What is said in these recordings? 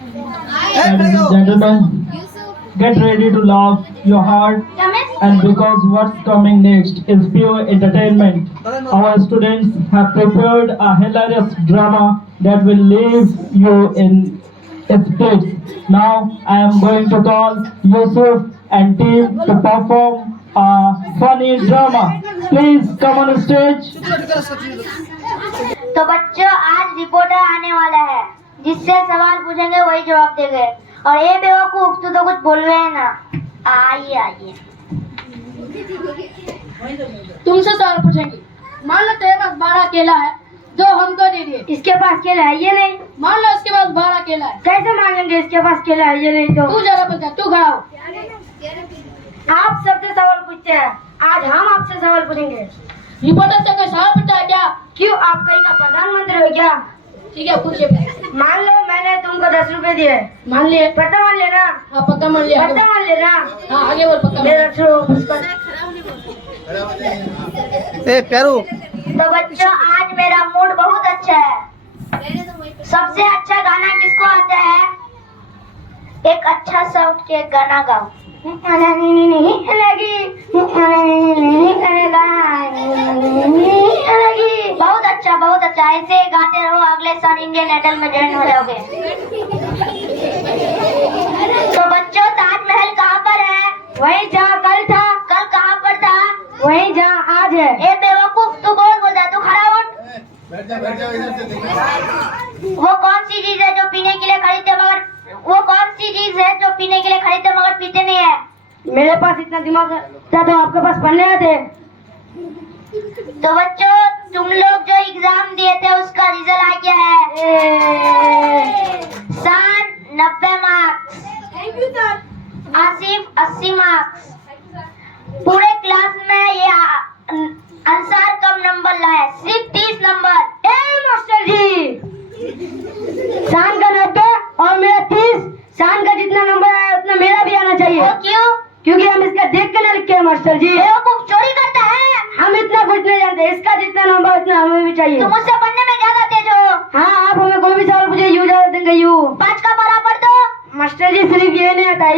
Ladies and gentlemen, get ready to laugh your heart, and because what's coming next is pure entertainment. Our students have prepared a hilarious drama that will leave you in splits. Now I am going to call Yusuf and team to perform a funny drama. Please come on stage. तो बच्चों, आज reporter आने वाला है जिससे सवाल पूछेंगे वही जवाब देंगे। और ये बेवकूफ, तू तो कुछ बोल रहे है ना। आइए आइए, तुमसे सवाल पूछेंगे। मान लो तेरे पास 12 केला है जो हमको दे दिए। इसके पास केला है ये नहीं। मान लो इसके पास 12 केला है। कैसे मांगेंगे इसके पास केला है ये नहीं तो। तू जरा बता, तू खड़ा हो। आप सबसे सवाल पूछते हैं, आज हम आपसे सवाल पूछेंगे। रिपोर्टर से कोई सवाल पूछता है क्या? क्यों, आप कहीं का प्रधानमंत्री हो क्या? ठीक है, पूछिए। मान लो मैंने तुमको 10 रुपए दिए, मान लिए। पता मान लेना। हाँ, पक्का मान लिया। पता मान लेना। हाँ, आगे बोल। पक्का मेरा ए प्यारू, तो बच्चों, आज मेरा मूड बहुत अच्छा है। सबसे अच्छा गाना किसको आता है? एक अच्छा सा उठ के गाना गाओ। बहुत अच्छा, बहुत अच्छा। ऐसे गाते रहो, अगले साल इंडियन आइडल में ज्वाइन हो जाओगे। तो बच्चों, ताजमहल कहाँ पर है? वही जहाँ कल था। कल कहाँ पर था? वही जहाँ आज है। ए बेवकूफ, तू बहुत बोलता है, तू खड़ा उठ। वो कौन सी चीज है जो पीने के लिए खरीदते मगर पीते नहीं है? मेरे पास इतना दिमाग था तो आपके पास पढ़ने आते। तो बच्चों, तुम लोग जो एग्जाम दिए थे उसका रिजल्ट आ गया है। शान 90 मार्क्स, आसिफ 80 मार्क्स। पूरे क्लास में ये अंसार कम नंबर लाए, सिर्फ 30 नंबर। ए मास्टर जी, शान का 90 और मेरा 30। शान का जितना नंबर आया उतना मेरा भी आना चाहिए। वो क्यों? क्योंकि हम इसका देख के ना लिखे हैं मास्टर जी। बेवकूफ, चोरी करता है। हम इतना कुछ नहीं जानते, इसका जितना नंबर उतना हमें भी चाहिए। तुम मुझसे पढ़ने में ज्यादा तेज हो। हाँ, आप हमें कोई भी सवाल पूछे यू जवाब देंगे यू। 5 का बराबर दो। मास्टर जी, सिर्फ ये नहीं आता,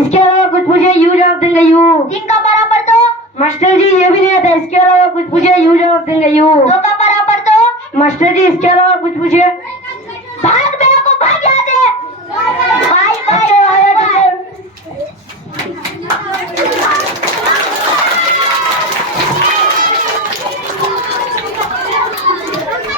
इसके अलावा कुछ पूछे यू जवाब देंगे यू। 3 का बराबर दो। मास्टर जी, ये भी नहीं आता, इसके अलावा कुछ पूछे यू जवाब देंगे यू। 2 का बराबर दो। मास्टर जी, इसके अलावा कुछ पूछे। भाग